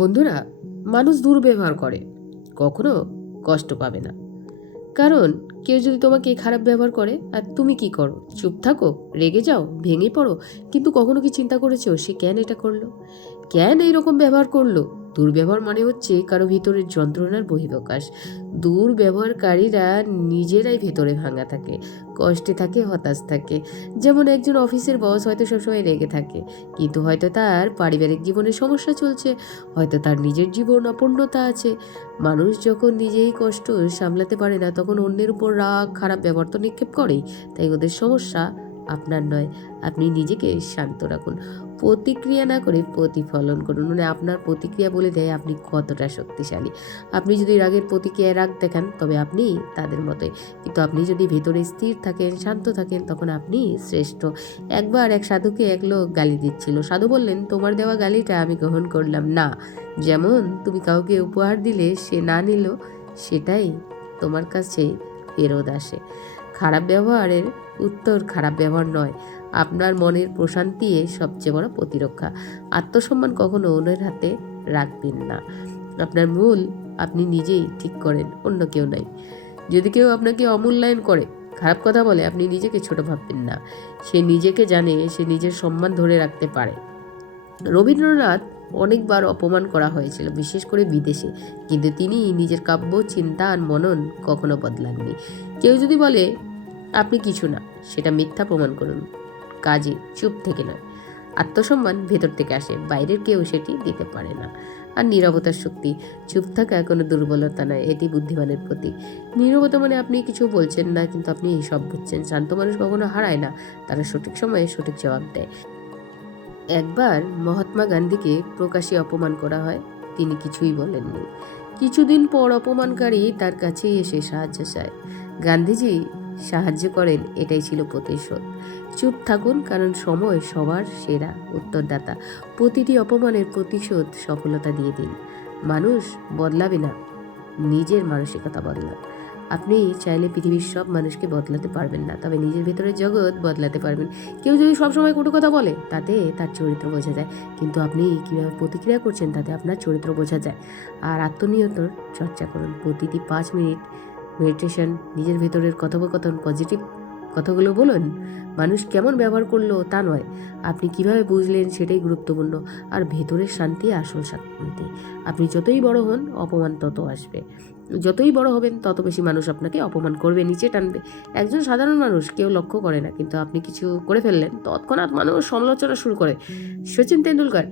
বন্ধুরা, মানুষ দুর্ব্যবহার করে, কখনো কষ্ট পাবে না। কারণ কেউ যদি তোমাকে খারাপ ব্যবহার করে আর তুমি কি করো? চুপ থাকো, রেগে যাও, ভেঙে পড়ো। কিন্তু কখনো কি চিন্তা করেছো সে কেন এটা করলো, কেন এইরকম ব্যবহার করলো? দুর্ব্যবহার মানে হচ্ছে কারো ভিতরের যন্ত্রণার বহিঃপ্রকাশ। দুর্ব্যবহারকারীরা নিজেরাই ভেতরে ভাঙা থাকে, কষ্টে থাকে, হতাশ থাকে। যেমন একজন অফিসের বস হয়তো সবসময় রেগে থাকে, কিন্তু হয়তো তার পারিবারিক জীবনে সমস্যা চলছে, হয়তো তার নিজের জীবন অপূর্ণতা আছে। মানুষ যখন নিজেই কষ্ট সামলাতে পারে না, তখন অন্যের উপর রাগ, খারাপ ব্যবহার তো নিক্ষেপ করেই। তাই ওদের সমস্যা আপনার নয়। আপনি নিজেকে শান্ত রাখুন, প্রতিক্রিয়া না করে প্রতিফলন করুন। মানে আপনার প্রতিক্রিয়া বলে দেয় আপনি কতটা শক্তিশালী। আপনি যদি রাগের প্রতিক্রিয়ায় রাগ দেখান, তবে আপনি তাদের মতোই। কিন্তু আপনি যদি ভেতরে স্থির থাকেন, শান্ত থাকেন, তখন আপনি শ্রেষ্ঠ। একবার এক সাধুকে এক লোক গালি দিচ্ছিল। সাধু বললেন, তোমার দেওয়া গালিটা আমি গ্রহণ করলাম না। যেমন তুমি কাউকে উপহার দিলে সে না নিল, সেটাই তোমার কাছে ফেরত আসে। খারাপ ব্যবহারের উত্তর খারাপ ব্যবহার নয়, আপনার মনের প্রশান্তি সবচেয়ে বড় প্রতিরক্ষা। আত্মসম্মান কখনো অন্যের হাতে রাখবেন না। আপনার মূল আপনি নিজেই ঠিক করেন, অন্য কেউ নাই। যদি কেউ আপনাকে অমূল্যায়ন করে, খারাপ কথা বলে, আপনি নিজেকে ছোট ভাববেন না। সে নিজেকে জানে, সে নিজের সম্মান ধরে রাখতে পারে। রবীন্দ্রনাথ অনেকবার অপমান করা হয়েছিল, বিশেষ করে বিদেশে, কিন্তু তিনি নিজের কাব্য, চিন্তা আর মনন কখনো বদলাননি। কেউ যদি বলে আপনি কিছু না, সেটা মিথ্যা প্রমাণ করুন, কাজে চুপ থেকে নয়। আত্মসম্মান ভেতর থেকে আসে, বাইরের কেউ সেটি দিতে পারে না। আর নীরবতার শক্তি, চুপ থাকা কোনো দুর্বলতা নয়, এটি বুদ্ধিমানের প্রতীক। নীরবতা মানে আপনি কিছু বলছেন না, কিন্তু আপনি সব বুঝছেন। শান্ত মানুষ কখনো হারায় না, তারা সঠিক সময়ে সঠিক জবাব দেয়। একবার মহাত্মা গান্ধীকে প্রকাশ্যে অপমান করা হয়, তিনি কিছুই বলেননি। কিছুদিন পর অপমানকারী তার কাছে এসে সাহায্য চায়। গান্ধীজি সাহায্য করেন, এটাই ছিল প্রতিশোধ। চুপ থাকুন, কারণ সময় সবার সেরা উত্তরদাতা। প্রতিটি অপমানের প্রতিশোধ সফলতা দিয়ে দিন। মানুষ বদলাবে না, নিজের মানসিকতা বদলান। আপনি চাইলে পৃথিবীর সব মানুষকে বদলাতে পারবেন না, তবে নিজের ভেতরের জগৎ বদলাতে পারবেন। কেউ যদি সবসময় কটু কথা বলে, তাতে তার চরিত্র বোঝা যায়, কিন্তু আপনি কীভাবে প্রতিক্রিয়া করছেন তাতে আপনার চরিত্র বোঝা যায়। আর আত্মনিয়ন্ত্রণ চর্চা করুন, প্রতিটি 5 মিনিট মেডিটেশন, নিজের ভেতরের কথোপকথন, পজিটিভ কথাগুলো বলুন। মানুষ কেমন ব্যবহার করলো তা নয়, আপনি কিভাবে বুঝলেন সেটাই গুরুত্বপূর্ণ। আর ভেতরের শান্তি আসল শান্তি। আপনি যতই বড় হন, অপমান তত আসবে। যতই বড় হবেন, তত বেশি মানুষ আপনাকে অপমান করবে, নিচে টানবে। একজন সাধারণ মানুষ কেউ লক্ষ্য করে না, কিন্তু আপনি কিছু করে ফেললেন, তৎক্ষণাৎ মানুষ সমালোচনা শুরু করে। সচিন তেন্ডুলকর,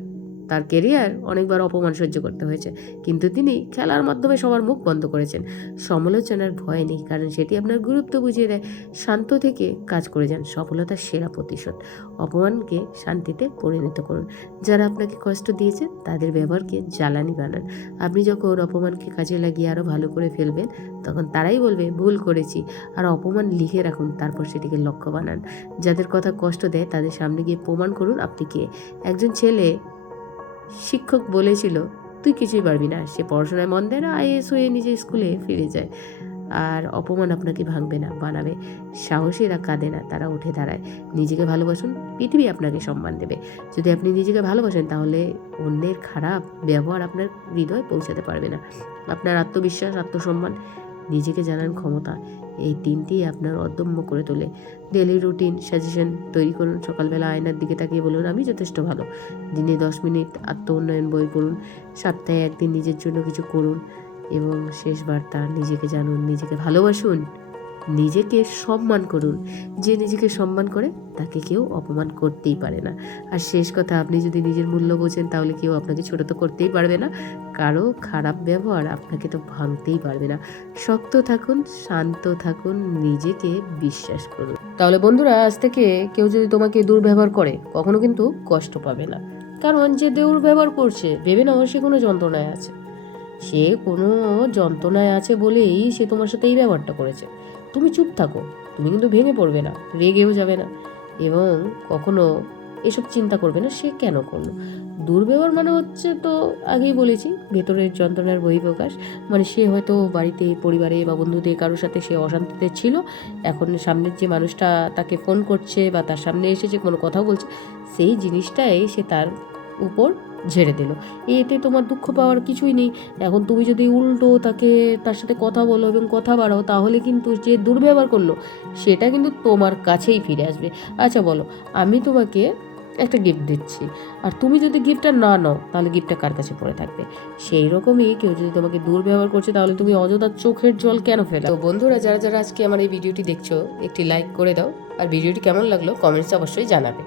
তার কেরিয়ার অনেকবার অপমান সহ্য করতে হয়েছে, কিন্তু তিনি খেলার মাধ্যমে সবার মুখ বন্ধ করেছেন। সমালোচনার ভয় নেই, কারণ সেটি আপনার গুরুত্ব বুঝিয়ে দেয়। শান্ত থেকে কাজ করে যান, সফলতার সেরা প্রতিশোধ। অপমানকে শান্তিতে পরিণত করুন। যারা আপনাকে কষ্ট দিয়েছে তাদের ব্যবহারকে জ্বালানি বানান। আপনি যখন অপমানকে কাজে লাগিয়ে আরও ভালো করে ফেলবেন, তখন তারাই বলবে ভুল করেছি। আর অপমান লিখে রাখুন, তারপর সেটিকে লক্ষ্য বানান। যাদের কথা কষ্ট দেয় তাদের সামনে গিয়ে প্রমাণ করুন আপনি কে। একজন ছেলে শিক্ষক বলেছিল, তুই কিছুই পারবি না। সে পড়াশোনায় মন দেয় না, আইএএস হয়ে নিজের স্কুলে ফিরে যায়। আর অপমান আপনাকে ভাঙবে না, বানাবে। সাহসীরা কাঁদে না, তারা উঠে দাঁড়ায়। নিজেকে ভালোবাসুন, পৃথিবী আপনাকে সম্মান দেবে। যদি আপনি নিজেকে ভালোবাসেন, তাহলে অন্যের খারাপ ব্যবহার আপনার হৃদয় পৌঁছাতে পারবে না। আপনার আত্মবিশ্বাস, আত্মসম্মান, নিজেকে জানার ক্ষমতা, এই তিনটিই আপনার অদম্য করে তোলে। ডেলি রুটিন সাজেশন তৈরি করুন। সকালবেলা আয়নার দিকে তাকিয়ে বলুন, আমি যথেষ্ট ভালো। দিনে 10 মিনিট আত্ম উন্নয়ন বই পড়ুন। সপ্তাহে 1 দিন নিজের জন্য কিছু করুন। এবং শেষ বার্তা, নিজেকে জানুন, নিজেকে ভালোবাসুন, নিজেকে সম্মান করুন। যে নিজেকে সম্মান করে তাকে কেউ অপমান করতেই পারে না। আর শেষ কথা, আপনি যদি নিজের মূল্য বোঝেন, তাহলে কেউ আপনাকে ছোট তো করতেই পারবে না। কারো খারাপ ব্যবহার আপনাকে তো ভাঙতেই পারবে না। শক্ত থাকুন, শান্ত থাকুন, নিজেকে বিশ্বাস করুন। তাহলে বন্ধুরা, আজ থেকে কেউ যদি তোমাকে দুর্ব্যবহার করে, কখনো কিন্তু কষ্ট পাবে না। কারণ যে দুর্ব্যবহার করছে, ভেবে নাও সে কোনো যন্ত্রণায় আছে। সে কোনো যন্ত্রণায় আছে বলেই সে তোমার সাথে এই ব্যবহারটা করেছে। তুমি চুপ থাকো, তুমি কিন্তু ভেঙে পড়বে না, রেগেও যাবে না, এবং কখনো এসব চিন্তা করবে না সে কেন করলো। দুর্ব্যবহার মানে হচ্ছে, তো আগেই বলেছি, ভেতরের যন্ত্রণার বহিঃপ্রকাশ। মানে সে হয়তো বাড়িতে, পরিবারে বা বন্ধুদের কারোর সাথে সে অশান্তিতে ছিল, এখন সামনের যে মানুষটা তাকে ফোন করছে বা তার সামনে এসে যে কোনো কথা বলছে, সেই জিনিসটাই সে তার উপর ঝেড়ে দিল। এতে তোমার দুঃখ পাওয়ার কিছুই নেই। এখন তুমি যদি উল্টো তার সাথে কথা বলো এবং কথা বাড়াও, তাহলে কিন্তু যে দুর্ব্যবহার করলো সেটা কিন্তু তোমার কাছেই ফিরে আসবে। আচ্ছা বলো, আমি তোমাকে একটা গিফট দিচ্ছি, আর তুমি যদি গিফটটা না নাও তাহলে গিফটটা কার কাছে পড়ে থাকবে? সেই রকমই কেউ যদি তোমাকে দুর্ব্যবহার করছে তাহলে তুমি অযথা চোখের জল কেন ফেলো? তো বন্ধুরা, যারা যারা আজকে আমার এই ভিডিওটি দেখছো, একটি লাইক করে দাও, আর ভিডিওটি কেমন লাগলো কমেন্টসে অবশ্যই জানাবে।